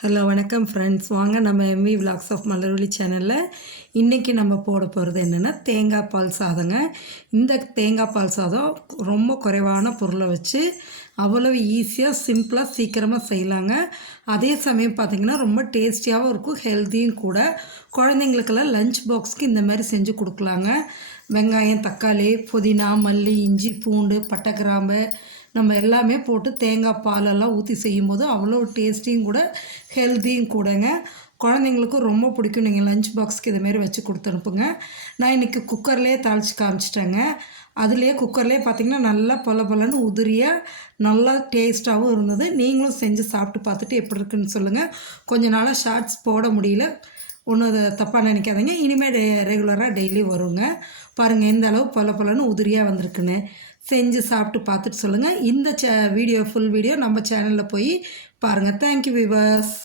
Hello வணக்கம் friends வாங்க நம்ம எம்வி விலாக்ஸ் ஆஃப் மலர்வழி சேனலில் இன்றைக்கி நம்ம போட போகிறது என்னென்னா தேங்காய் பால் சாதங்க. இந்த தேங்காய் பால் சாதம் ரொம்ப குறைவான பொருளை வச்சு அவ்வளவு ஈஸியாக சிம்பிளாக சீக்கிரமாக செய்யலாங்க. அதே சமயம் பார்த்திங்கன்னா ரொம்ப டேஸ்டியாகவும் இருக்கும் ஹெல்த்தியும் கூட. குழந்தைங்களுக்கெல்லாம் லஞ்ச் பாக்ஸ்க்கு இந்த மாதிரி செஞ்சு கொடுக்கலாங்க. வெங்காயம் தக்காளி புதினா மல்லி இஞ்சி பூண்டு பட்டை கிராம்பு நம்ம எல்லாமே போட்டு தேங்காய் பாலெல்லாம் ஊற்றி செய்யும்போது அவ்வளோ டேஸ்டியும் கூட ஹெல்த்தியும் கூடங்க. குழந்தைங்களுக்கும் ரொம்ப பிடிக்கும். நீங்கள் லஞ்ச் பாக்ஸ்க்கு இதுமாரி வச்சு கொடுத்து அனுப்புங்க. நான் இன்றைக்கி குக்கர்லேயே தாளித்து காமிச்சிட்டேங்க. அதுலேயே குக்கர்லேயே பார்த்திங்கன்னா நல்லா பொல பொலன்னு உதிரியாக நல்லா டேஸ்ட்டாகவும் இருந்தது. நீங்களும் செஞ்சு சாப்பிட்டு பார்த்துட்டு எப்படி இருக்குன்னு சொல்லுங்கள் கொஞ்ச நாளாக ஷார்ட்ஸ் போட முடியல. ஒன்றும் அதை தப்பாக நினைக்காதீங்க. இனிமேல் ரெகுலராக டெய்லி வருங்க. பாருங்கள் எந்த அளவு பொல பொலன்னு உதிரியாக வந்திருக்குன்னு. செஞ்சு சாப்பிட்டு பார்த்துட்டு சொல்லுங்கள் இந்த சே வீடியோ ஃபுல் வீடியோ நம்ம சேனலில் போய் பாருங்கள் தேங்க்யூ விவர்ஸ்